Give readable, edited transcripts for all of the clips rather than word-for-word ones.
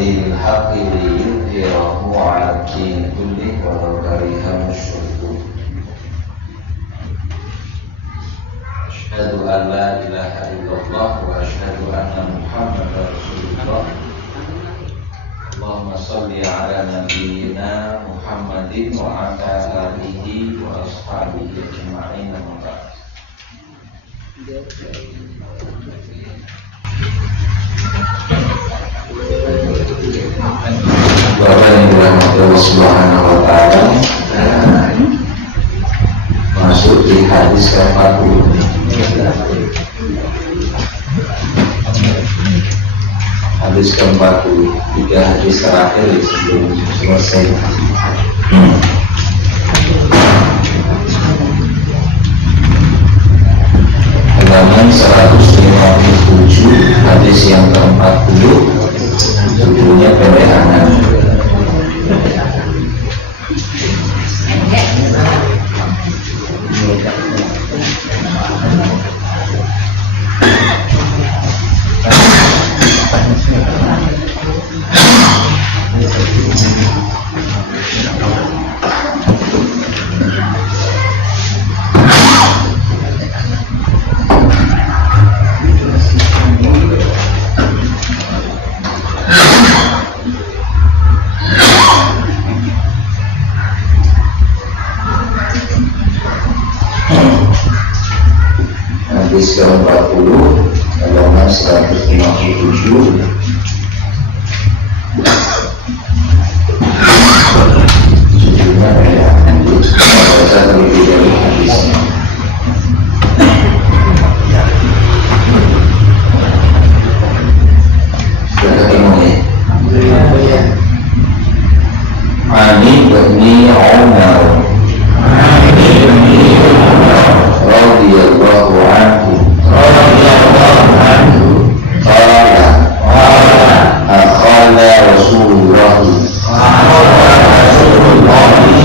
ودين الحق ليظهره على الدين كله ولو كره المشركون. أشهد أن لا إله إلا الله وأشهد أن محمدا رسول الله. اللهم صل على نبينا محمد وعلى آله وأصحابه أجمعين. Bapak yang dirahmati Allah Subhanahu wa Ta'ala, masuk di hadis ke-40. Hadis ke-40, 3 hadis terakhir sebelum selesai. Halaman 157, hadis yang ke-40, judulnya pelehangan. Hadis ke-40, halaman 157. Judulnya adalah lanjut, baca terlebih dahulu hadisnya. Sudah ketemu ya? Ani bani Umar radhiyallahu anhu qala akhalla Rasulullah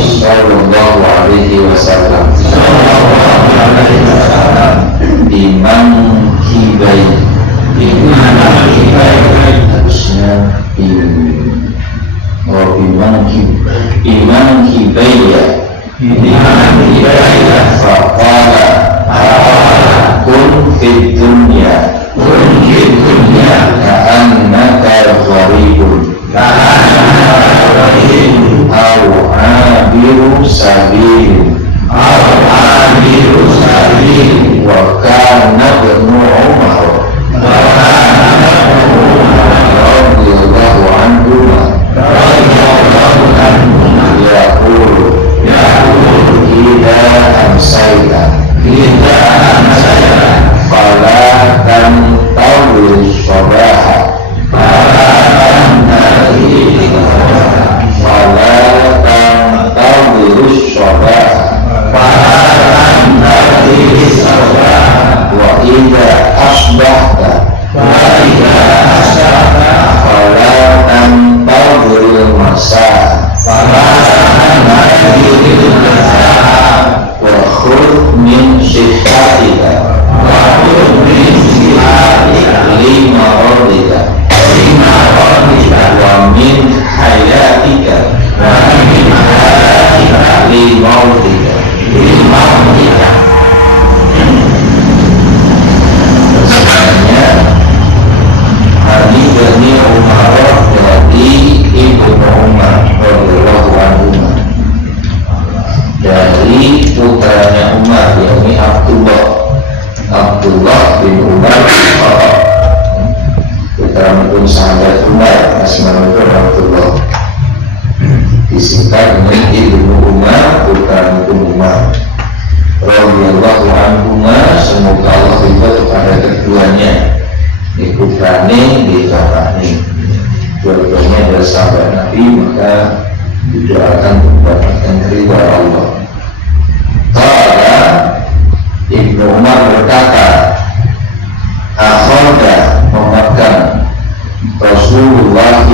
sallallahu alaihi wasallam biman kibai harusnya biman kibaiya faqala kun fid dunya ka'annaka gharibun aw abiru sabil wa kana ibnu Umar radhiyallahu anhu yaqulu idza amsayta fala tantawil sabaha fala tantawil sabaha wa idza asbahta fala tantawil masa wa khudh min sihhatika lima radika wa min hayatika limautika. Sebenarnya Ani bani Umar dari Ibnu Umar radhiyallahu anhu, dari putranya Umar, yakni Abdullah bin Umar putra sahabat Umar, asma'ul Abdullah, disingkat dengan Ibnu Umar, putra Umar radhiyallahu anhu. Semoga Allah ridha kepada keduanya. Di putrane, di bapaknya, dua-duanya adalah sahabat Nabi, maka didoakan mendapatkan ridha Allah. Qala Ibnu Umar berkata, akhadha memegang Rasulullah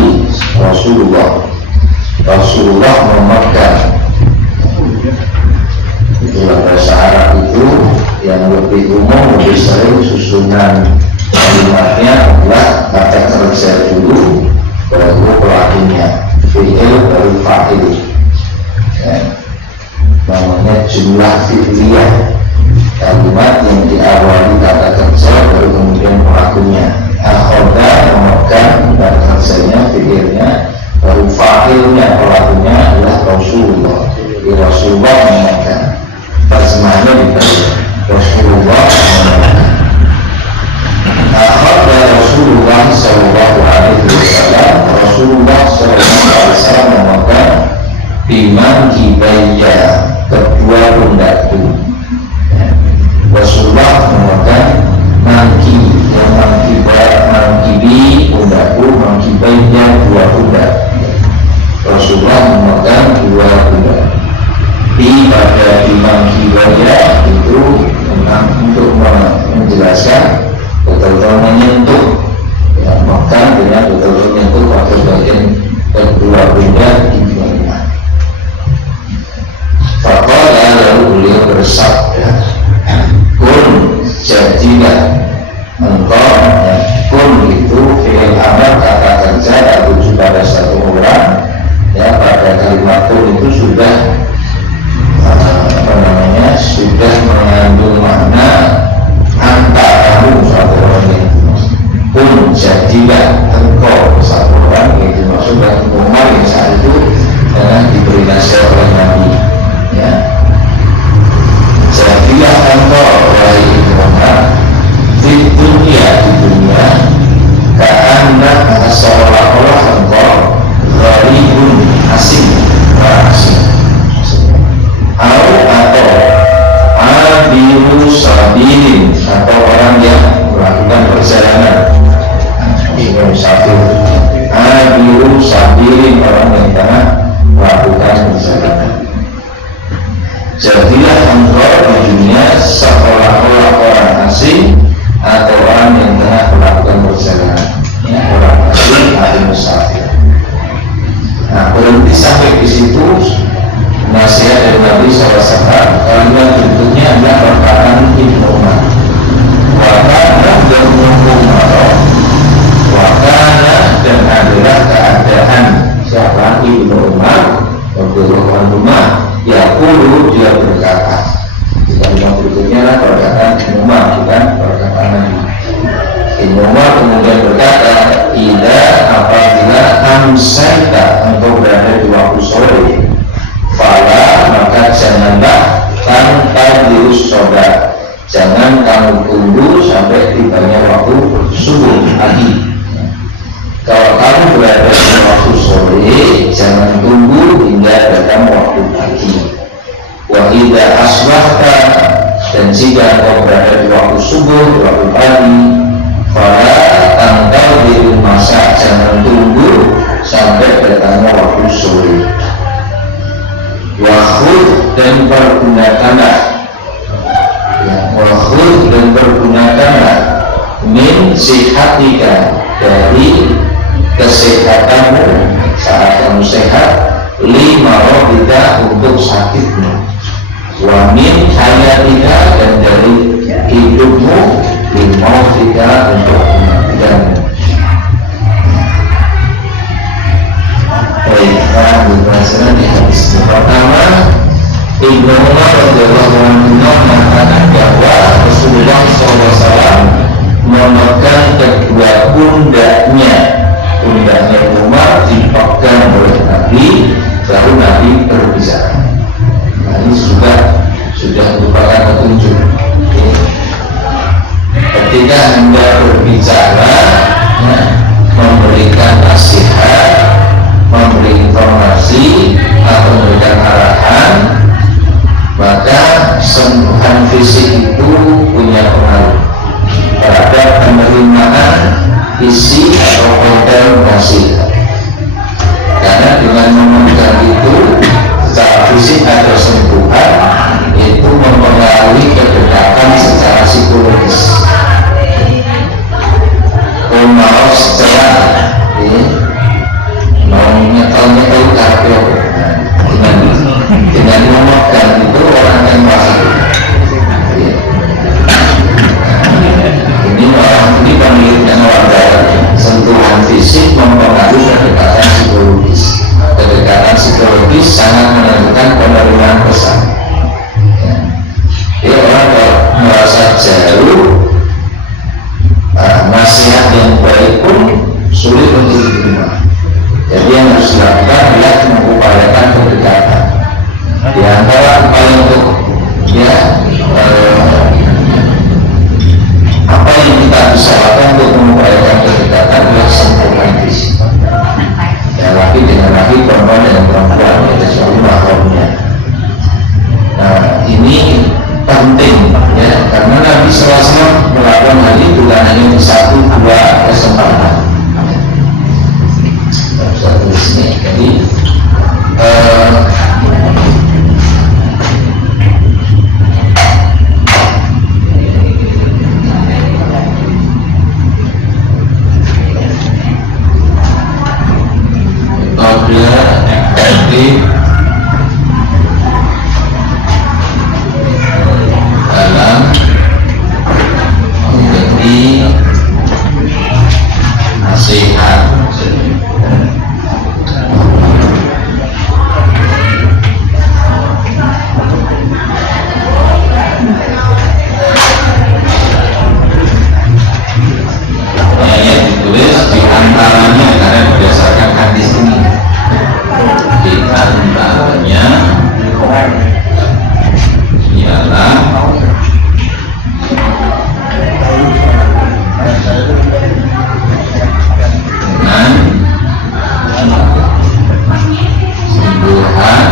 memegang. Itulah bahasa Arab itu yang lebih umum, lebih sering susunan kalimatnya adalah kata kerja dulu baru jadilah engkau satu orang, yaitu maksudnya Umar yang saat itu diberi nasihat oleh Nabi, ya. Jadilah engkau wahai Umar di dunia karena seolah-olah engkau gharibun asing, orang asing, atau abiru sabilin, atau orang yang melakukan perjalanan, musafir. Abiru sabilin, orang yang tengah melakukan perjalanan. Jadilah engkau di dunia seolah-olah orang asing atau orang yang tengah melakukan perjalanan, ya, orang asing atau musafir. Nah, berhenti sampai di situ nasihat dari Nabi SAW. Kalimat bentuknya adalah perkataan Ibnu Umar. Wakana dan Umar, wakana dan adalah keadaan siapa Ibnu Umar Abdullah Umar. Ya kulu, dia berkata. Kalimat berikutnya adalah perkataan Ibnu Umar, bukan perkataan Nabi. Ibnu Umar kemudian berkata, "Ida apabila amsaita, engkau berada di waktu sore, fala maka janganlah tantadius sholat, jangan kamu tunggu sampai tibanya waktu subuh pagi." Kalau kamu berada di waktu sore, jangan tunggu hingga datang waktu pagi. Wa idza asbahta, dan jika engkau berada di waktu subuh, di waktu pagi, fala tantadiul masa, jangan tunggu sampai datangnya waktu sore. Wakhud, dan pergunakanlah, ya, wakhud, dan pergunakanlah min sihatika, dari kesehatanmu saat kamu sehat, lima robita, untuk sakitmu, wa min hayatika, dan dari hidupmu, limautika, untuk kematianmu. Baik, pembahasan di hadis pertama, Ibnu Umar radhiyallahu anhu mengatakan bahwa Rasulullah SAW memegang kedua pundaknya Umar dipegang oleh Nabi, baru Nabi berbicara. Nah, ini sudah merupakan petunjuk. Ketika Anda berbicara, ya, memberikan nasihat, memberi informasi atau memberikan arahan, maka sentuhan fisik itu punya pengaruh terhadap penerimaan isi atau konten nasihat. Karena dengan memegang itu secara fisik atau sentuhan, itu mempengaruhi kedekatan secara psikologis. Umar secara nyetel karpio, dengan memegang itu orang yang merasa ini penelitian orang dalam, sentuhan fisik mempengaruhi kedekatan psikologis. Kedekatan psikologis sangat menentukan penerimaan pesan. Ya, orang kalau merasa jauh, nasihat yang baik pun sulit untuk diterima. Jadi yang harus dilakukan adalah mengupayakan kedekatan. Di antara upaya untuk apa yang kita bisa lakukan untuk mengupayakan kedekatan adalah sentuhan fisik. Ya, laki dengan laki, perempuan dengan perempuan, itu selalu mahramnya. Nah, ini penting, ya, karena Nabi SAW melakukan hal ini bukan hanya di satu dua kesempatan. Jadi dalam menjadi nasihat ditulis di antaranya karena berdasarkan hadis ini, di antaranya ialah dengan sembuhan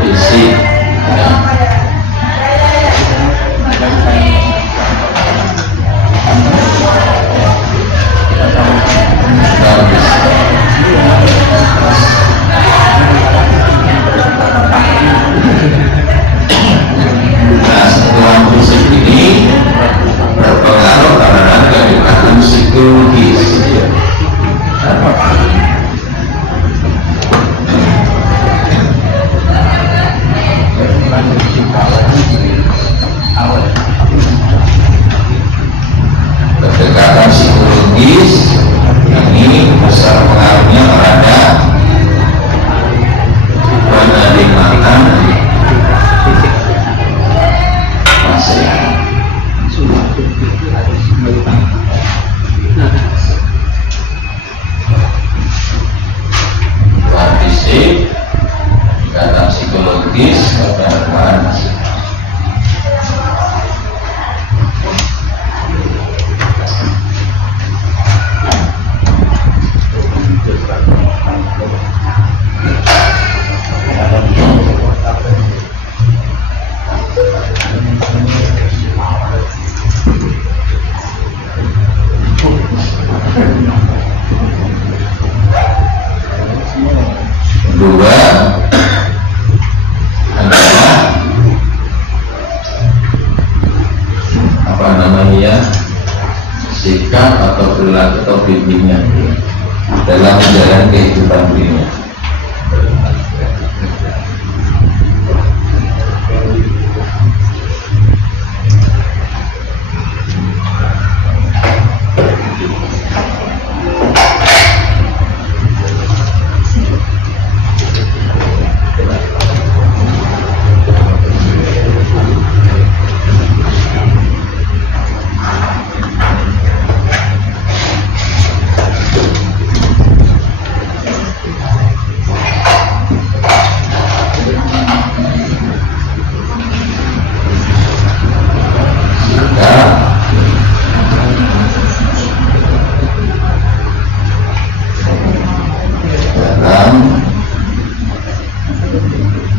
fisik, nah, sentuhan fisik ini berpengaruh karena kedekatan psikologis. Kedekatan psikologis ini besar pengaruhnya terhadap penerimaan masyarakat. Kedekatan fisik, kedekatan psikologis, penerimaan masyarakat. Kedua adalah apa namanya, sikap atau perilaku atau bimbingan dalam menjalani kehidupan dunia.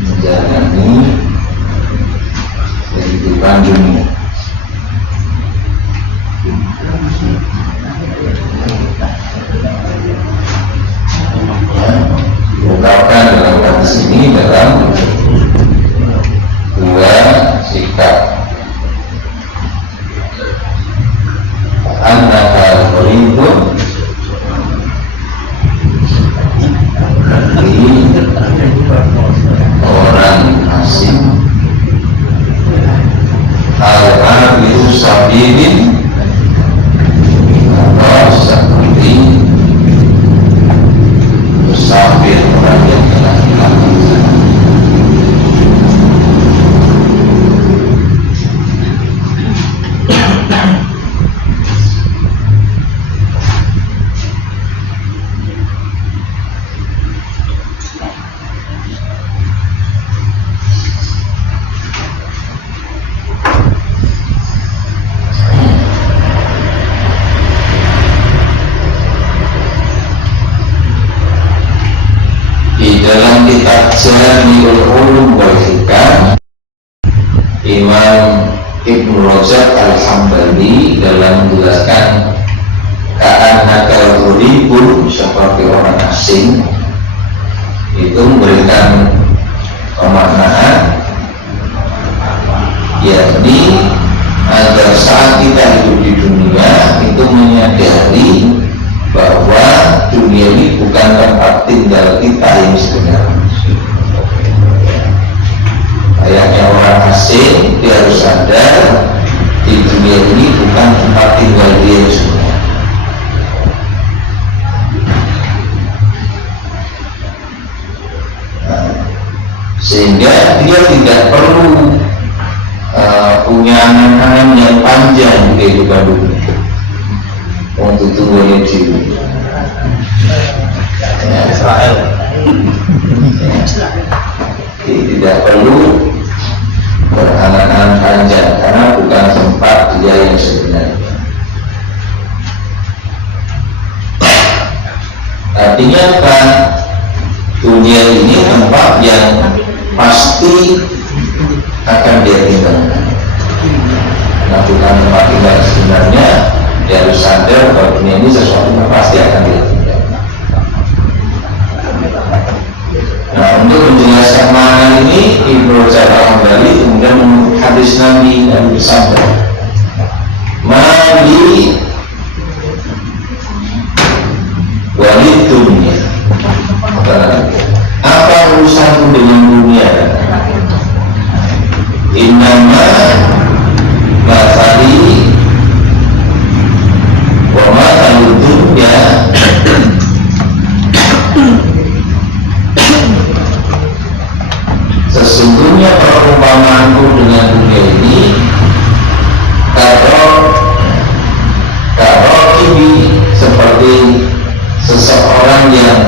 Menjalani kehidupan dunia. Diungkapkan dalam hadis ini dalam dua sikap. Annaka qaribun orang asing, al-abiru sabirin, atau seperti musafir orang yang telah hilang. Dalam kitab Jami'ul Ulum wal Hikam, Imam Ibnu Rajab Al-Hambali dalam menjelaskan ka'annaka gharibun, seperti orang asing, itu memberikan pemaknaan, yakni agar saat kita hidup di dunia itu menyadari bahwa dunia ini bukan tempat tinggal kita yang sebenarnya. Kayaknya orang asing, dia harus sadar di dunia ini bukan tempat tinggal dia yang sebenarnya. Sehingga dia tidak perlu punya angan-angan yang panjang di kehidupan dunia. untuk tunggu di Israel. Tidak perlu berangan-angan panjang karena bukan tempat dia yang sebenarnya. Artinya apa? Dunia ini tempat yang pasti akan dia tinggalkan. Nah, bukan tempat tinggal sebenarnya. Dia harus sadar bahwa dunia ini sesuatu yang pasti akan dia tinggalkan. Nah, untuk menjelaskan makna ini, Ibnu Jarir kembali kemudian hadis Nabi yang bersabda, "Mali walid dunia." Apa urusanku dengan dunia? Innama mathali wa mathalud dunya sesungguhnya perumpamaanku dengan dunia ini kalau ini seperti seseorang yang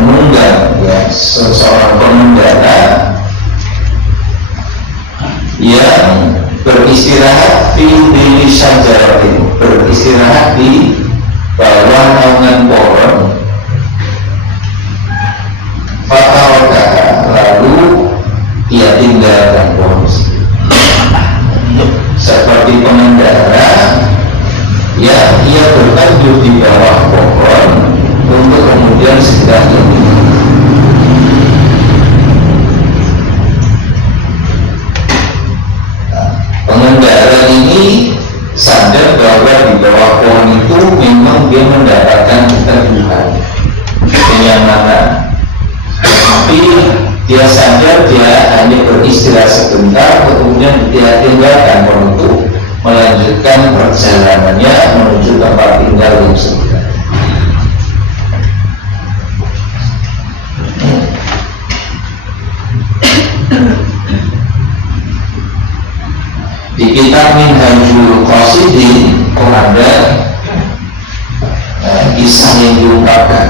menunggang, ya, seseorang pengendara yang beristirahat di syajaratin, beristirahat di bawah naungan pohon. Lalu ia tinggalkan pohon seperti pengendara yang ia berteduh di bawah pohon untuk kemudian segera tidur. Pengendara ini sadar bahwa di bawah pohon itu memang dia mendapatkan keteduhan, kenyamanan. Tapi dia sadar dia hanya beristirahat sebentar, kemudian dia tinggalkan untuk melanjutkan perjalanannya menuju tempat tinggal yang sebenarnya. Di kitab Minhajul Qasidin ada kisah yang diungkapkan.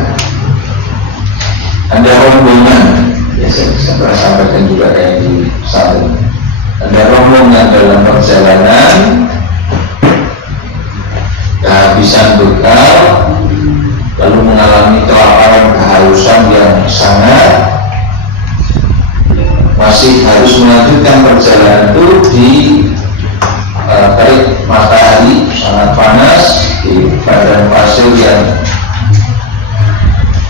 Ada rombongan, ya saya pernah sampaikan juga kayak di Salim. Ada rombongan dalam perjalanan kehabisan bekal, lalu mengalami kelaparan, kehausan yang sangat, masih harus melanjutkan perjalanan itu di terik matahari sangat panas di padang pasir yang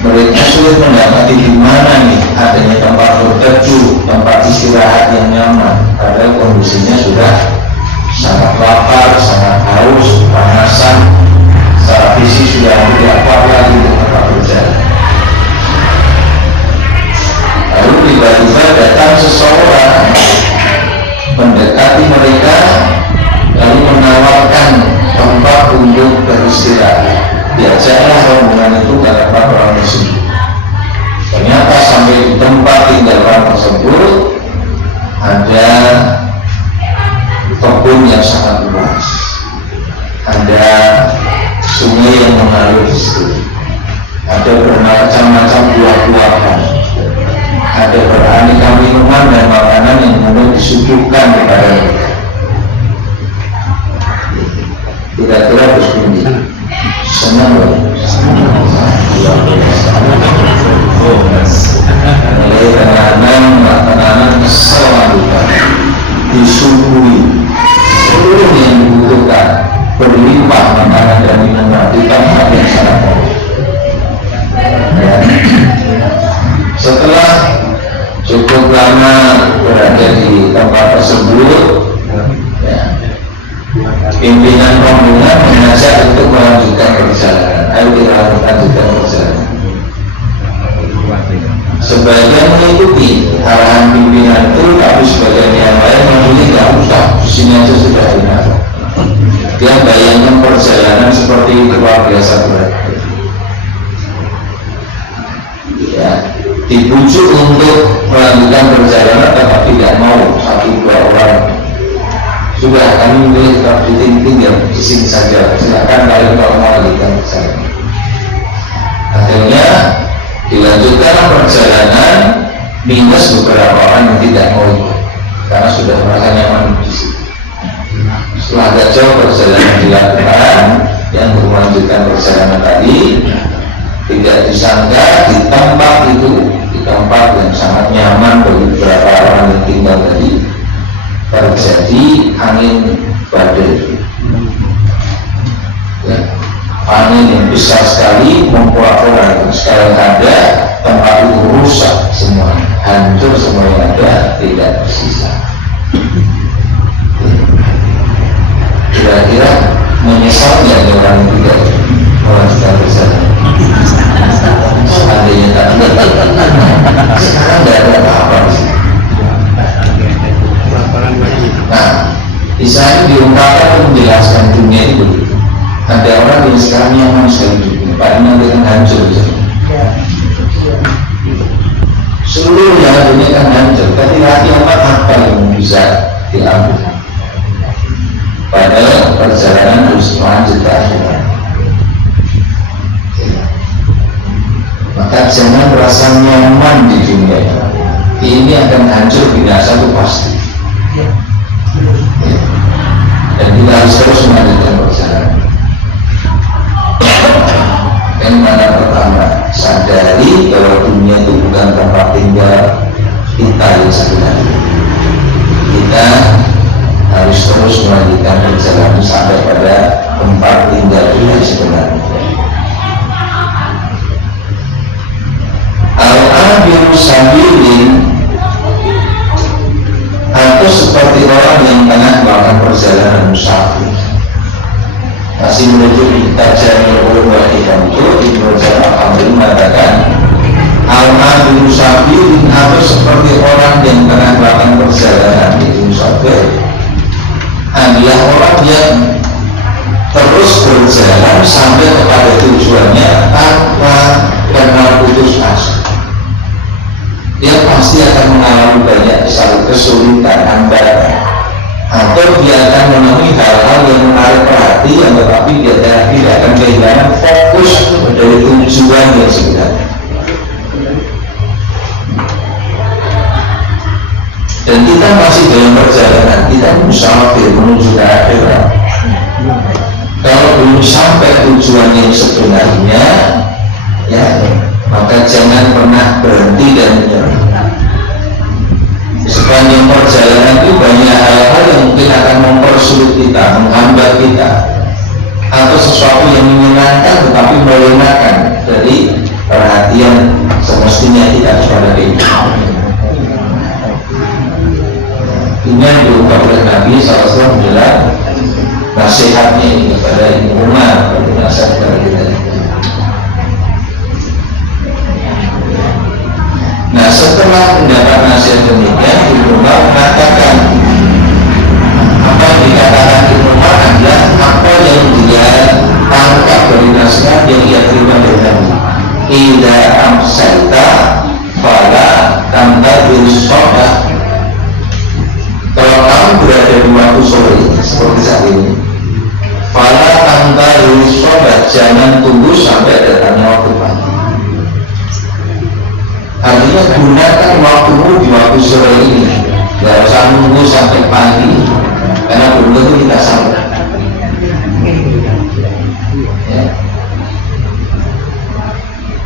mereka sulit mendapati di mana nih adanya tempat berteduh, tempat istirahat yang nyaman. Padahal kondisinya sudah sangat lapar, sangat haus, panasan, secara fisik sudah tidak kuat lagi untuk tempat berjalan. Lalu tiba-tiba datang seseorang mendekati mereka, lalu menawarkan tempat untuk beristirahat. Diajaklah rombongan itu ke tempat orang tersebut. Ternyata sampai di tempat tinggalan tersebut ada kebun yang sangat luas, ada sungai yang mengalir di situ, ada bermacam-macam buah-buahan, ada beraneka minuman dan makanan yang kemudian disuguhkan kepada mereka. Kira-kira bersembunyi. Senang loh. Mulai tenanan kesel disuguhi seluruh yang dibutuhkan, berlimpah makanan dan minuman di tempat yang sangat baik. Setelah cukup lama berada di tempat tersebut, pimpinan rombongan mengajak untuk melanjutkan perjalanan. Ayo kita lanjutkan perjalanan. Sebagian mengikuti arahan pimpinan itu, tapi sebagian yang lain memilih tidak usah, di sini aja sudah enak. Dia bayangkan perjalanan seperti itu luar biasa berat. Ya, dibujuk untuk melanjutkan perjalanan, tetapi tidak mau. Satu dua orang sudah kami memilih tetap tinggal di sini saja, silakan kalian kalau mau lanjutkan perjalanan. Akhirnya dilanjutkan perjalanan minus beberapa orang yang tidak mau ikut karena sudah merasa nyaman di situ. Setelah agak jauh perjalanan dilakukan, yang melanjutkan perjalanan tadi tidak disangka di tempat itu, di tempat yang sangat nyaman bagi beberapa orang yang tinggal tadi, terjadi angin badai. Ya, angin yang besar sekali memporak-porandakan, sekali ada tempat itu rusak semua, hancur semua yang ada, tidak tersisa. Kira-kira menyesal nggak orang yang tidak melanjutkan perjalanan? Seandainya tak sekarang nggak ada apa-apa sih. Nah, Israel diungkapkan untuk menjelaskan dunia itu begitu. Ada orang yang sekarang nyaman sekali hidupnya, padahal nanti akan hancur. Seluruh yang dunia akan hancur, tapi lagi apa yang bisa diambil? Padahal perjalanan harus melanjutkan. Maka jangan merasa nyaman di dunia ini akan hancur binasa itu pasti. Dan kita harus terus melanjutkan perjalanan. Yang mana pertama, sadari bahwa dunia itu bukan tempat tinggal kita yang sebenarnya. Kita harus terus melanjutkan perjalanan sampai pada tempat tinggal yang sebenarnya. Al-Abiru Sabilin, atau seperti orang yang tengah melakukan perjalanan musafir masih menuju Tajamil Ulumah itu. Ibnu Rajab Al-Hambali mengatakan Al-Abiru Sabilin, atau seperti orang yang tengah melakukan perjalanan itu musafir adalah orang yang terus berjalan sampai kepada tujuannya tanpa kenal putus asa. Dia pasti akan mengalami banyak kesulitan, hambatan, atau dia akan menemui hal-hal yang menarik perhatian, tetapi dia tidak akan kehilangan fokus dari tujuan yang sebenarnya. Dan kita masih dalam perjalanan, kita musafir menuju ke akhirat. Kalau belum sampai tujuan yang sebenarnya, ya, maka jangan pernah berhenti dan menyerah. Sepanjang perjalanan itu banyak hal-hal yang mungkin akan mempersulit kita, menghambat kita, atau sesuatu yang menyenangkan tetapi melenakan dari perhatian semestinya kita kepada kehidupan. Ini yang diungkap oleh Nabi SAW adalah nasihatnya ini kepada umat, kepada nasihat kepada kita. Nah, setelah mendapat nasihat demikian, Ibnu Umar mengatakan, apa yang dikatakan Ibnu Umar adalah apa yang dia tangkap dari nasihat yang dia terima dari Nabi. Ida amsalta fala tamtadil shodah. Kalau kamu berada di waktu sore seperti saat ini, fala tamtadil shodah, jangan tunggu sampai datangnya waktu pagi. Artinya gunakan waktumu di waktu sore ini, tidak usah menunggu sampai pagi, karena belum tentu kita sampai. Ya.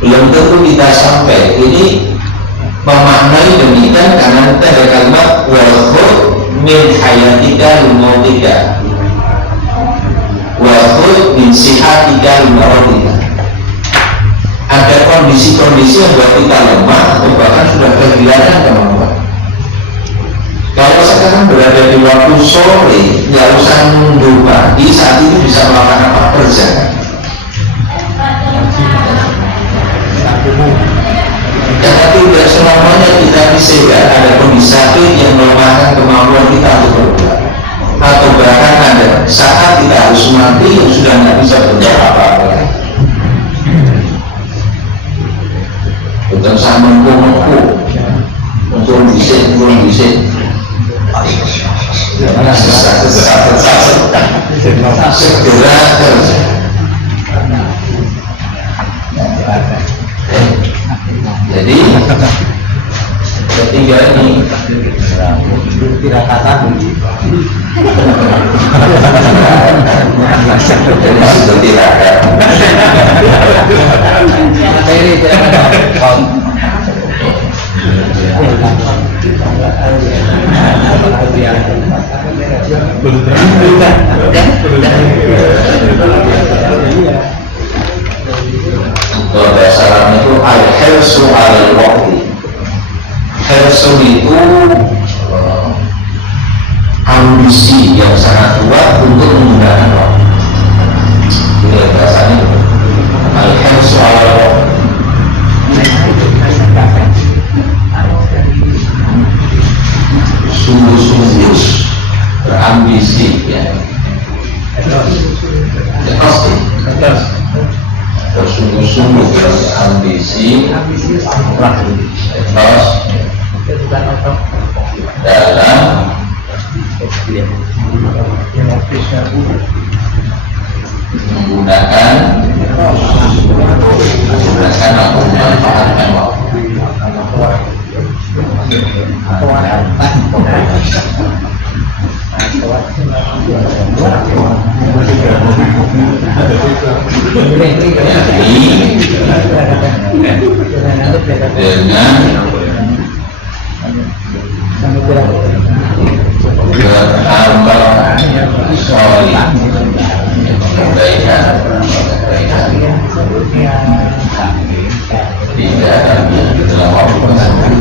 Belum tentu kita sampai. Ini memaknai demikian karena kita ada kalimat walhud min hayatika lumautika, walhud min sihatika lumautika. Ada kondisi-kondisi yang buat kita lemah atau bahkan sudah kehilangan kemampuan. Kalau sekarang berada di waktu sore, nggak usah nunggu pagi, saat ini bisa melakukan apa kerja. Karena tidak selamanya kita disehat, ada kondisi sakit yang melemahkan kemampuan kita untuk berbuat. Atau bahkan ada saat kita harus mati yang sudah nggak bisa berbuat apa-apa. Bukan sama mengku untuk bisik. segera kerja. Jadi ketiga ini tidak kata jadi sudah tidak ada materi kalau dasarnya itu al-hirsu al-waqti. Hirsu itu ambisi yang sangat kuat untuk menggunakan waktu. Ini bahasanya al-hirsu al-waqti. Sungguh-sungguh berambisi, ya. Bersungguh-sungguh berambisi dalam menggunakan atau memanfaatkan waktu. Dengan beramal soleh, kebaikan di dalam waktu tersebut.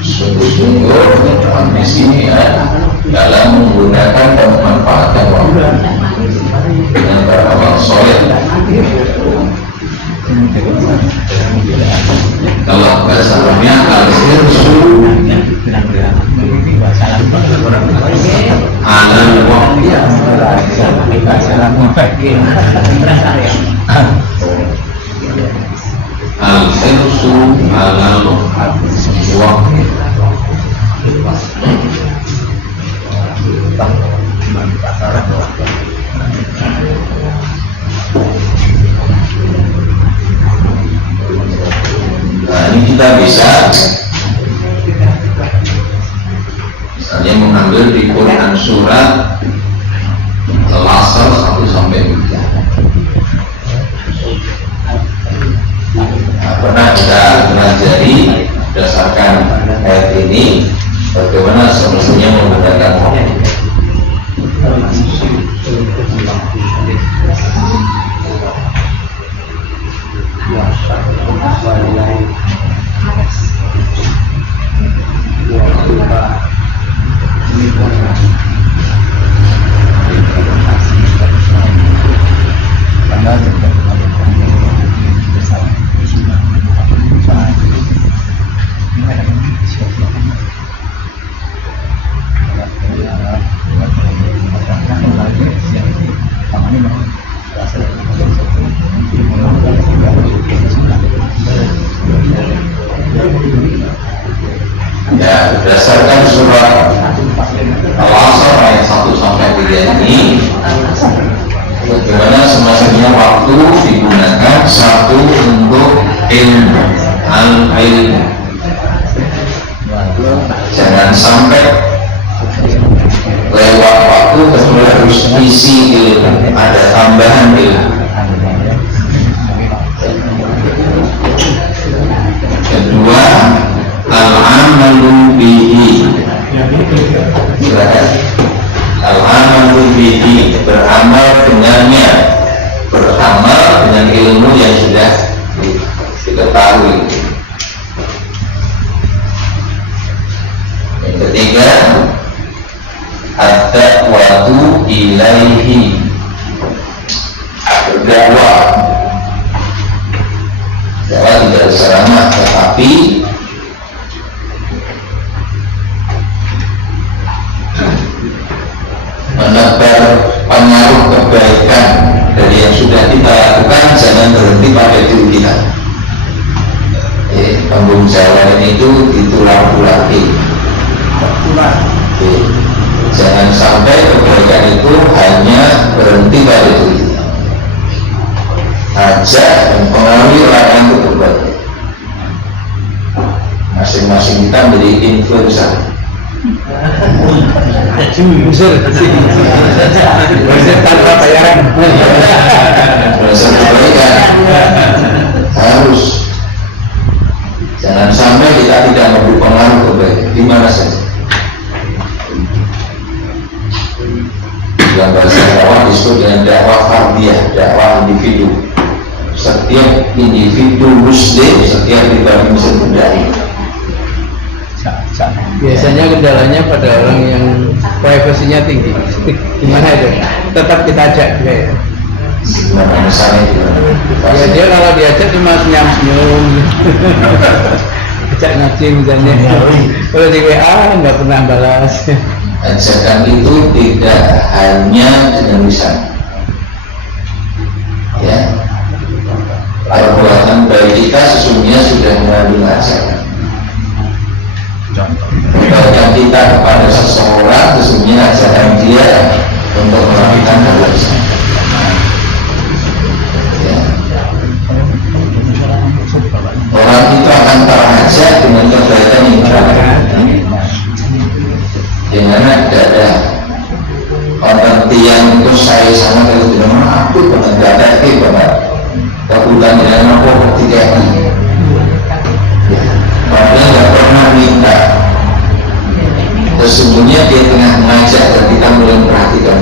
Sungguh-sungguh ambisinya dalam menggunakan dan memanfaatkan waktu dengan beramal soleh. Kalau bahasa Arabnya al-hirsu alal waqti, al-hirsu alal waqti. Nah, ini kita bisa misalnya mengambil di Quran surat Al-Asr 1-3. Nah, pernah kita pelajari berdasarkan ayat ini bagaimana semestinya menggunakan waktu. Ya, berdasarkan surat Al-Asr ayat 1-3 ini, bagaimana semestinya waktu digunakan. Satu, untuk ilmu, al-ilmu. Jangan sampai lewat waktu kecuali harus isi ilmu, ada tambahan ilmu. Kedua, al-amalu bihi. Silakan. Al-amalu bihi, beramal dengannya, beramal dengan ilmu yang sudah diketahui. Yang ketiga, ad-da'watu ilaihi, berdakwah. Dakwah tidak ceramah, tetapi menebar pengaruh kebaikan dari yang sudah kita lakukan. Jangan berhenti pada diri kita. Pembuluh jalan itu ditulang-tulangi. Oke. Jangan sampai kebaikan itu hanya berhenti pada itu. Ajak dan pengaruhi orang lain untuk berbaik. Masing-masing kita menjadi influencer. Tanpa bayaran. Influencer kebaikan harus. Jangan sampai kita tidak memberi pengaruh kebaikan di mana saja. Dalam bahasa dakwah disebut dengan dakwah fardiyah, dakwah individu. Setiap individu muslim, setiap pribadi muslim berdaya. Biasanya kendalanya pada orang yang privasinya tinggi. Gimana itu? Tetap kita ajak dia ya. Gimana misalnya Ya dia kalau diajak cuma senyum-senyum. Ajak ngaji misalnya. Kalau di WA nggak pernah balas. ajakan itu tidak hanya dengan lisan, ya. Perbuatan baik kita sesungguhnya sudah mengandung ajakan. Perbuatan kita kepada seseorang sesungguhnya ajakan dia untuk melakukan kebaikan. Ya. Orang itu akan terajak dengan kebaikan yang terakhir. Dimana tidak ada konten tiang itu saya sama kalau tidak mampu tidak ada banget kebutuhan dengan mampu ketika ini makanya tidak pernah minta. Sesungguhnya dia tengah mengajak dan kita mulai memperhatikan,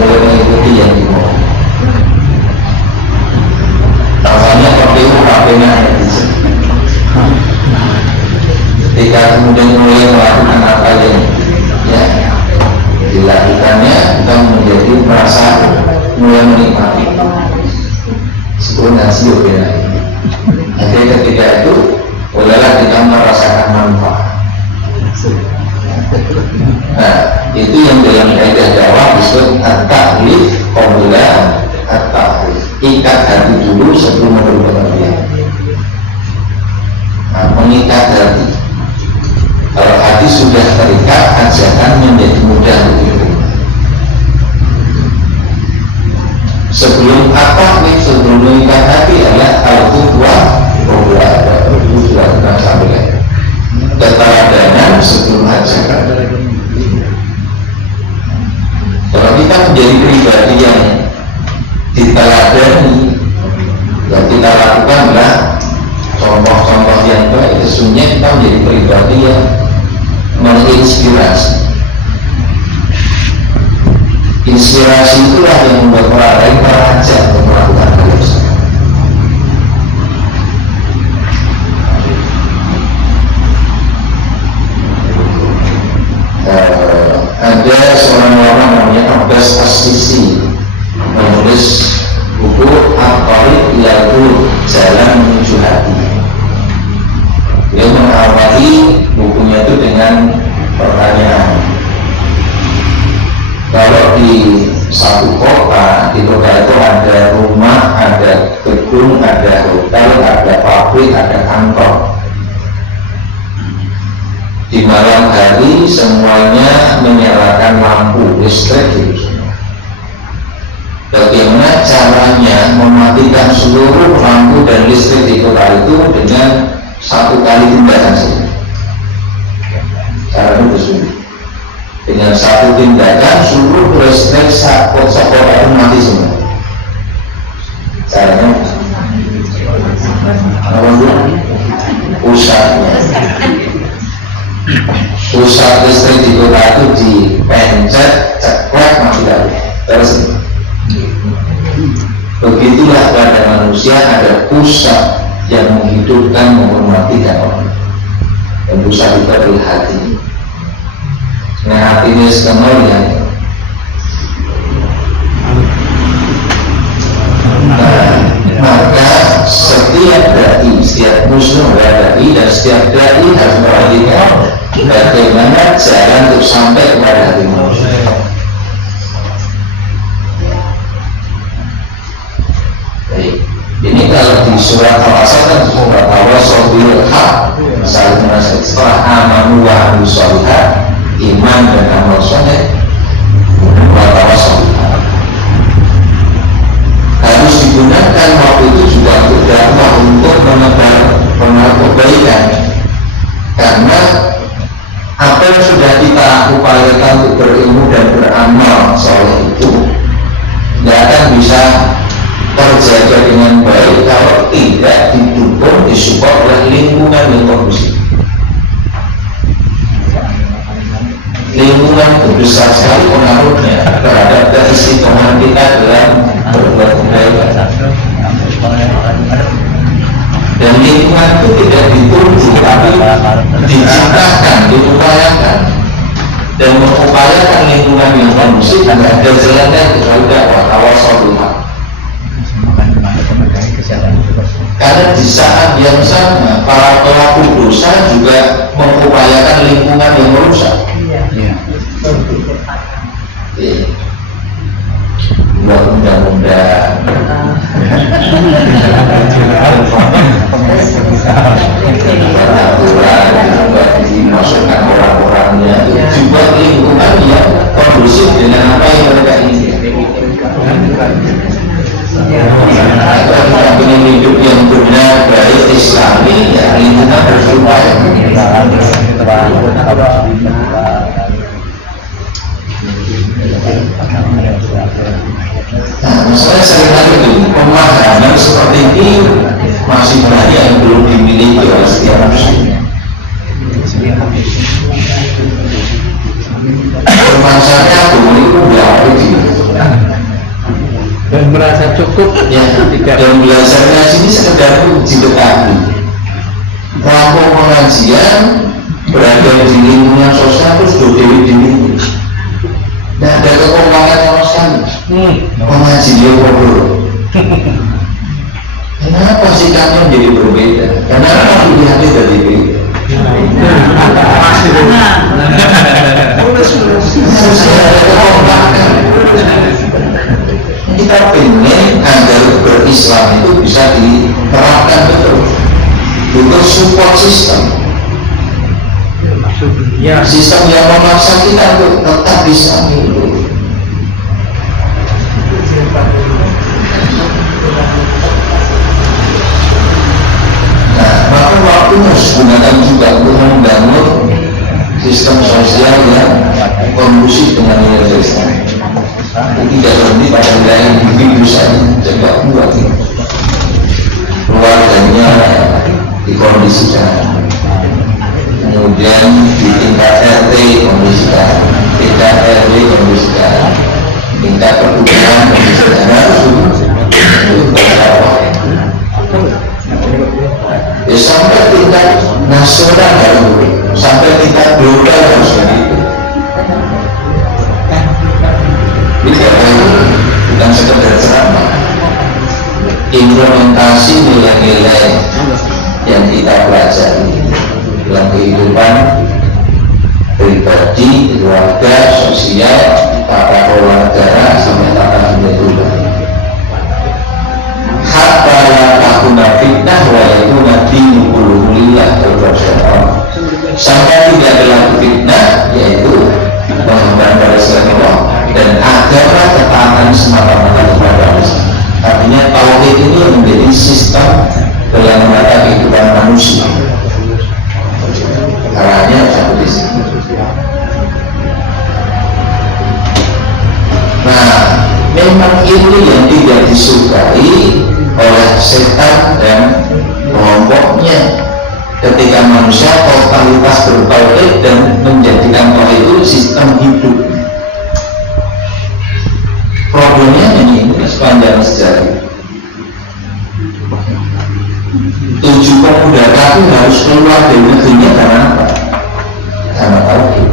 mulai mengikuti yang dimau. Namanya KPU HP-nya ketika kemudian mulai melakukan apa yang ya dilakukannya, kita menjadi merasa mulai menikmati sebelum hasil ya. Jadi ketika itu bolehlah kita merasakan manfaat. Nah itu yang dalam kaidah dakwah disebut at-ta'lif qabla at-ta'rif. Ikat hati dulu sebelum memberi pengertian. Nah, mengikat hati. Kalau hati sudah terikat, ajakan menjadi mudah untuk diterima. Sebelum apa nih? Sebelum mengikat hati adalah al-qudwah sampai keteladanan sebelum ajakan. Kalau kita menjadi pribadi yang diteladani, yang kita lakukan adalah contoh-contoh yang baik, sesungguhnya kita menjadi pribadi yang menginspirasi. Inspirasi itulah yang membuat orang lain terajak untuk melakukan hal yang sama. Ada seorang orang namanya Abbas As-Sisi menulis buku At-Tariq yaitu Jalan Menuju Hati. Dia mengawali bukunya itu dengan pertanyaan, kalau di satu kota, di kota itu ada rumah, ada gedung, ada hotel, ada pabrik, ada kantor. Di malam hari semuanya menyalakan lampu listrik gitu. Bagaimana caranya mematikan seluruh lampu dan listrik di kota itu dengan satu kali tindakan saja? Caranya bersungguh. Dengan satu tindakan seluruh listrik kota itu mati semua. Caranya pusat listrik di kota itu dipencet, ceklek, mati lagi. Terus begitulah pada manusia ada pusat yang menghidupkan, menghormatikan orang. Dan pusat itu adalah hati. Nah hati ini sekenal yang maka setiap dai, setiap muslim dai dan setiap dai harus memperhatikan bagaimana jalan untuk sampai kepada hati manusia. Baik, ini kalau di surat Al-Asr kan surat Al-Asr bil haq, saling menasihati setelah amanu wa amilus sholihat, iman dan amal soleh, wa tawassaw. Harus digunakan waktu itu juga untuk dakwah, untuk menebar kebaikan, karena apa yang sudah kita upayakan untuk berilmu dan beramal soleh itu tidak akan bisa terjaga dengan baik kalau tidak didukung, disupport oleh lingkungan yang kondusif. Lingkungan itu besar sekali pengaruhnya terhadap keistiqomahan kita dalam berbuat kebaikan. Dan lingkungan itu tidak dituju, tapi diciptakan, diupayakan. Dan mengupayakan lingkungan yang kondusif, tidak ada jalannya kecuali dakwah tawassul. Karena di saat yang sama para pelaku dosa juga mengupayakan lingkungan yang merusak. Buat undang-undang peraturan juga dimasukkan orang-orangnya, juga lingkungan yang kondusif dengan apa yang mereka inginkan. Kita ingin hidup yang benar, baik, islami, ya lingkungan harus berupaya. Nah, misalnya seringkali itu pemahaman seperti ini masih banyak yang belum dimiliki oleh setiap muslim. Bermaksudnya aku itu dan merasa cukup ya, dan belajarnya sini sekedar didekati. Melakukan pengajian, berada di lingkungan sosial terus dewi diri. Tidak ada kekompangan sama sekali. Pengaji dia ngobrol. Kenapa sikapnya menjadi berbeda? Kenapa pilihannya dari beda? Kita ingin agar berislam itu bisa diterapkan betul, butuh support system, sistem yang memaksa kita untuk tetap bisa hidup. Nah, maka waktu harus gunakan juga untuk membangun sistem sosial yang kondusif dengan nilai Islam. Tidak berhenti pada wilayah individu saja, coba buat keluarganya dikondisikan, kemudian di tingkat RT kondisikan, tingkat RW kondisikan, tingkat pertukaran kondisikan, ya sampai tingkat nasional harus, sampai tingkat global harus begitu. Bukan sekedar ceramah, implementasi nilai-nilai yang kita pelajari dalam kehidupan pribadi, keluarga, sosial, tata kelola negara sampai tata dunia. Hatta la takuna fitnah wa yakuna dinu kulluhu lillah, sampai tidak ada fitnah, yaitu menghambang pada selain Allah dan agama ketaatan semata-mata kepada Allah. Artinya tauhid ini menjadi sistem dalam menata kehidupan manusia. Arahnya satu di sini. Nah, memang ini yang tidak disukai oleh setan dan kelompoknya. Ketika manusia totalitas bertauhid dan menjadikan tauhid itu sistem hidup. Problemnya ini sepanjang sejarah. 7 pemuda kafir harus keluar dari negerinya karena apa? Karena tauhid.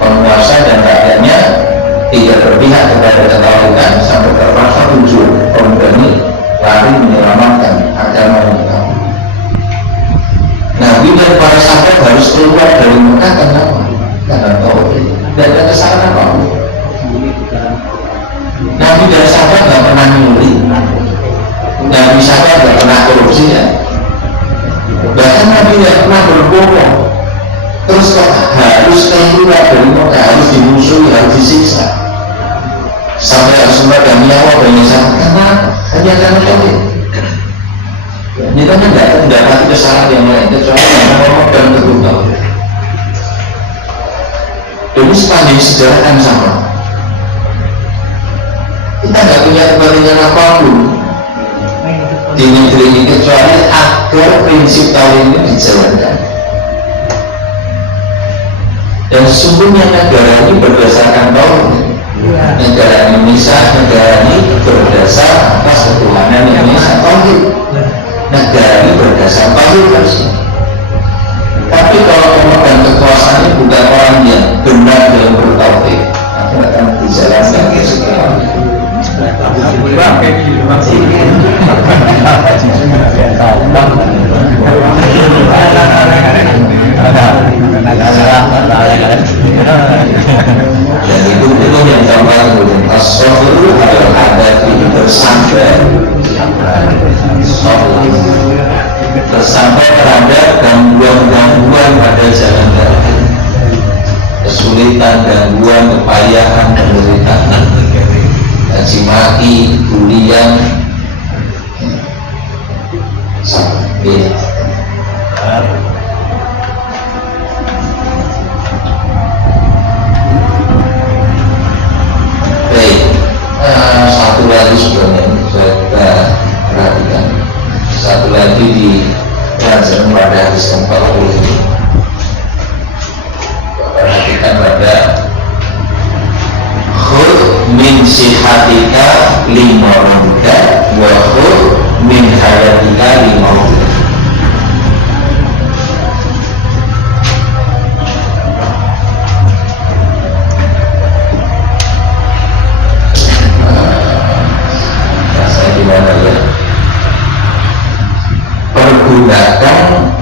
Penguasa dan rakyatnya tidak berpihak kepada ketauhidan sampai terpaksa 7 pemuda ini lari menyelamatkan agama mereka. Nabi dan para sahabat harus keluar dari Mekah karena apa? Karena tauhid. Tidak ada kesalahan apa-apa. Nabi dan sahabat tidak pernah nyuri, Nabi sahabat tidak pernah korupsi ya. Bahkan Nabi tidak pernah berbohong. Terus kok harus keluar dari Mekah, harus dimusuhi, harus disiksa. Sampai Rasulullah dan nyawa banyak sama. Kenapa? Hanya karena tauhid. Kita kan tidak mendapati kesalahan yang lain kecuali yang memegang teguh tauhid. Ini sepanjang sejarah kan sama. Kita nggak punya kepentingan apapun di negeri ini kecuali agar prinsip tauhid ini dijalankan. Dan sesungguhnya negara ini berdasarkan tauhid. Negara Indonesia, negara ini berdasar atas ketuhanan Indonesia tauhid. Negara ini berdasar tauhid harusnya. Tapi kalau pemegang kekuasaan ini bukan orang yang benar dalam bertauhid, akan dijalankan ke sekian. Dan itu yang gambar kemudian as-sabru adalah hadapi bersandar bersandar terhadap gangguan-gangguan pada jalan tauhid, kesulitan, gangguan, kepayahan, penderitaan, caci maki, bulian, sampai satu lagi sebenarnya kita perhatikan, satu lagi di pelajaran pada hadis ke-40 ini, perhatikan pada khudh min sihatika limautika wa khudh min hayatika limautika. Pergunakan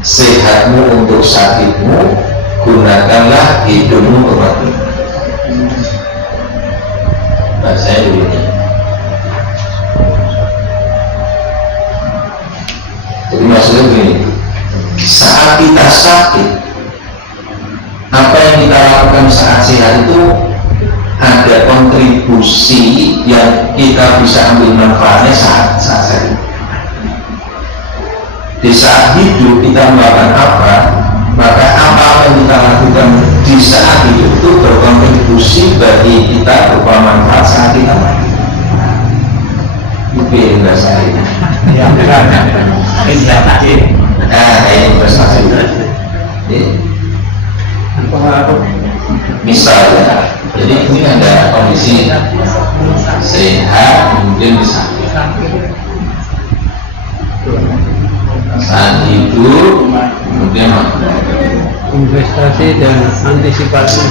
sehatmu untuk sakitmu, gunakanlah hidupmu untuk matimu. Nah, saya dulu ini. Jadi maksudnya begini, saat kita sakit, apa yang kita lakukan saat sehat itu ada kontribusi yang kita bisa ambil manfaatnya saat sakit. Di saat hidup kita melakukan apa, maka apa yang kita lakukan di saat hidup itu berkontribusi bagi kita berupa manfaat saat kita mati. Itu bahasa ini. Ini investasi. Misalnya, jadi ini ada kondisi sehat, kemudian sakit. Saat hidup, kemudian investasi dan antisipasi.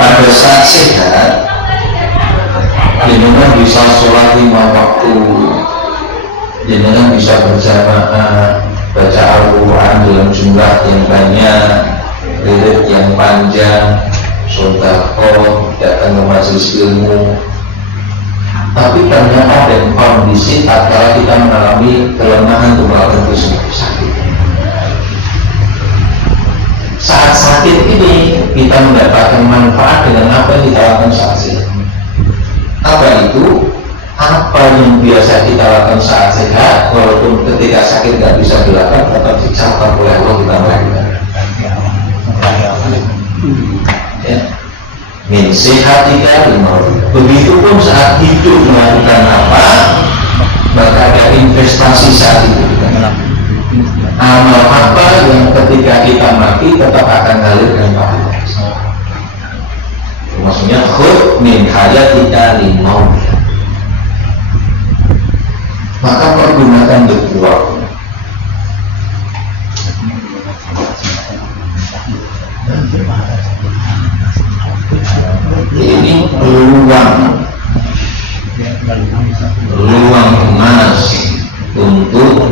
Pada saat sehat, jenengan bisa sholat 5 waktu, jenengan bisa berjamaah, baca Al-Quran dalam jumlah yang banyak, wirid yang panjang, sedekah, datang ke majelis ilmu. Tapi ternyata ada kondisi tatkala kita mengalami kelemahan untuk melakukan itu sakit. Saat sakit ini kita mendapatkan manfaat dengan apa yang kita lakukan saat sehat. Apa itu? Apa yang biasa kita lakukan saat sehat, walaupun ketika sakit tidak bisa dilakukan, tetap dicatat oleh Allah kita melakukan. Ya. Min sehatika limau. Begitupun saat hidup melakukan apa, maka ada investasi saat itu. Amal apa yang ketika kita mati tetap akan mengalirkan pahala. Maksudnya khudh min hayatika limau. Maka pergunakan waktu. Ini peluang emas untuk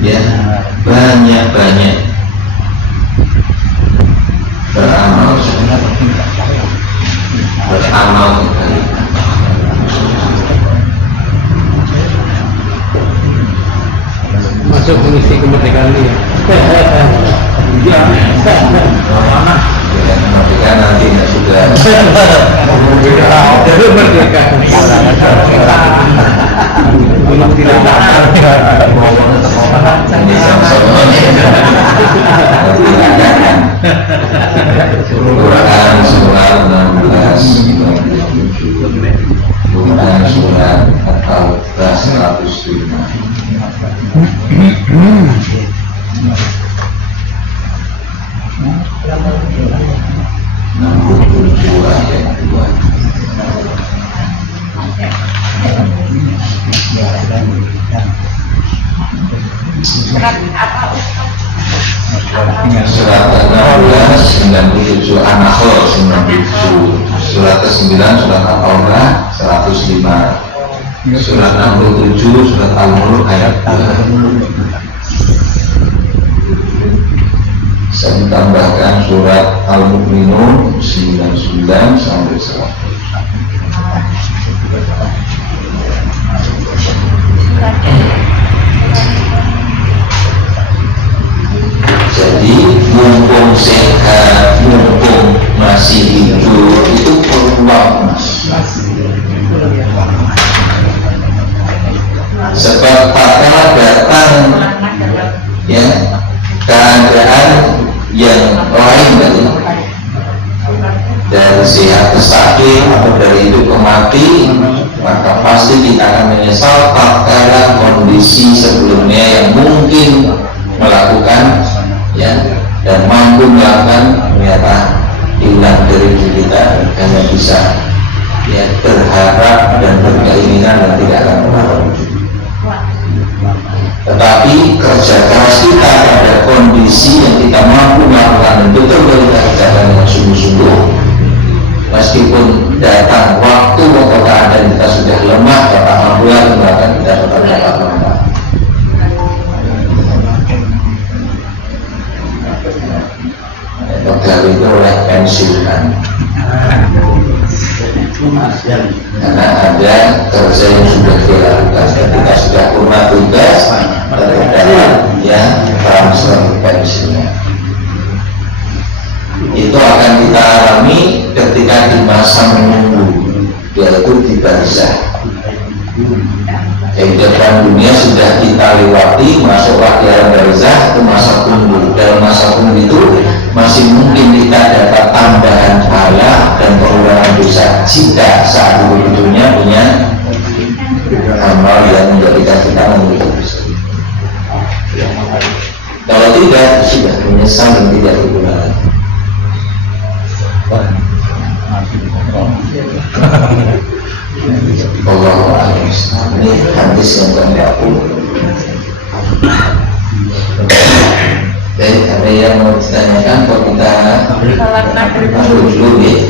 ya banyak-banyak beramal kembali. termasuk mengisi kemerdekaan ini. Iya. Ya, kemerdekaan nanti sudah merdeka. Belum Quran surat 16 Quran surat At-Taubah 105. Surat 16 97 An-Nahl 97, surat ke-9 surat At-Taubah 105, surat 67 surat Al-Mulk ayat 2. Saya ditambahkan surat Al-Mu'minun 99 sampai 100. Jadi mumpung sehat, mumpung masih hidup, itu peluang, Mas. Sebab tatkala datang ya keadaan yang lain dari sehat ke sakit atau dari hidup ke mati, maka pasti kita akan menyesal tatkala kondisi sebelumnya yang mungkin melakukan ya dan mampu melakukan ternyata hilang dari diri kita, hanya bisa ya berharap dan berkeinginan dan tidak akan pernah. Tetapi kerja keras kita pada kondisi yang kita mampu melakukan dan betul-betul kita kerjakan dengan sungguh-sungguh, meskipun datang waktu atau keadaan kita sudah lemah, dapat mampu melakukan, kita tetap dapat lemah. Pegawai itu oleh pensiunan, karena ada kerja yang sudah dilakukan ketika sudah purna tugas terdapat yang transfer pensiunnya. Itu akan kita alami ketika di masa menunggu, yaitu di barzah. Kehidupan dunia sudah kita lewati, masuklah di alam barzah, itu masa tunggu. Dalam masa tunggu itu masih mungkin kita dapat tambahan pahala dan pengurangan dosa jika saat hidupnya punya amal yang menjadikan kita memiliki dosa. Kalau tidak, sudah menyesal dan tidak berguna lagi. Allah ini hadis yang ke-40. Baik, ada yang mau ditanyakan kalau kita masuk dulu nih.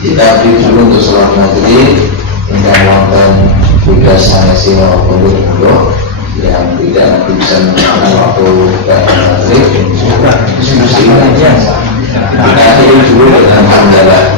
Kita beri dulu untuk sholat maghrib. Ingkang wonten tugas sanksi maupun dulu yang tidak nanti bisa menggunakan waktu maghrib. Diskusi kita akhiri dulu dengan hamdalah.